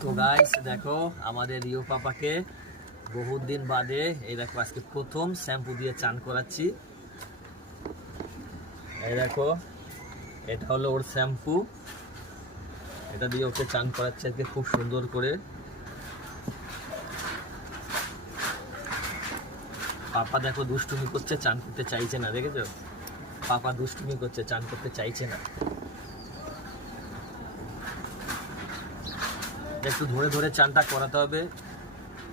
তো গাইস দেখো, আমাদের রিও পাপাকে বহুত দিন বাদে, এই দেখো আজকে প্রথম শ্যাম্পু দিয়ে চান করাচ্ছি। এই দেখো, এটা হলো ওর শ্যাম্পু। এটা দিয়ে ওকে চান করাচ্ছে আজকে খুব সুন্দর করে। পাপা দেখো দুষ্টুমি করছে, চান করতে চাইছে না, দেখেছ? পাপা দুষ্টুমি করছে, চান করতে চাইছে না। একটু ধরে ধরে চানটা করাতে হবে,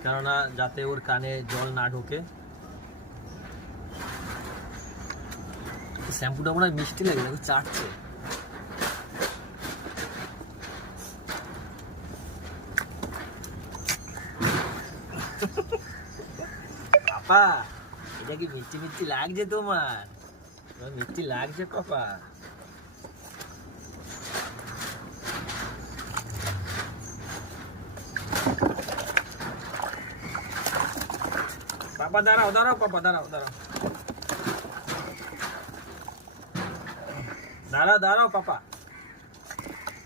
কেননা যাতে ওর কানে জল না ঢোকে। শ্যাম্পুটা মনে হয় মিষ্টি লাগে, নাকি চাটছে? পাপা, এটা কি মিষ্টি মিষ্টি লাগছে তোমার? মিষ্টি লাগছে পাপা। দাঁড়াও দাঁড়াও দাঁড়াও দাঁড়াও। দাঁড়াও দাঁড়াও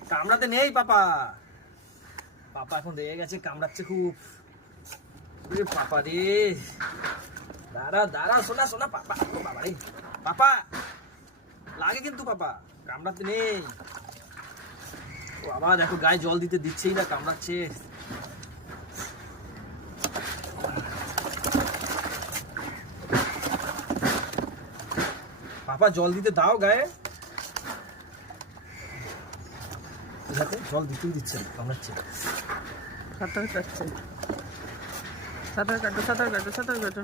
কামড়াতে নেই গেছে, কামড়াচ্ছে খুব। পাপা রে। দাঁড়া দাঁড়া শোনা শোনা পাপা। বাবা রে। পাপা, লাগে কিন্তু পাপা, কামড়াতে নেই। বাবা, দেখো, গায়ে জল দিতে দিচ্ছেই না, কামড়াচ্ছে। পাপা জল দিতে দাও গায়ে। দেখো জল দিতেই দিচ্ছে কামড়াচ্ছে। সাঁতার কাটছে। সাঁতার কাটো সাঁতার কাটো সাঁতার কাটো।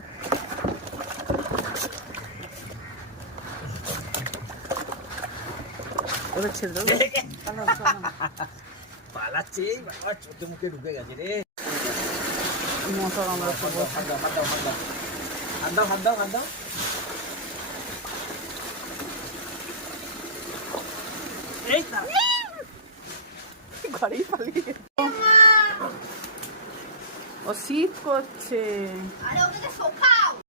পালাচ্ছে বাবা চোখে মুখে ঢুকে গেছে রে। মশা আমরা হাত দাও হাত দাও হাত দাও। হাত দাও হাত দাও হাত দাও হাত দাও এই না ঘরেই পালিয়ে। ও শীত করছে। আরে তো সোফা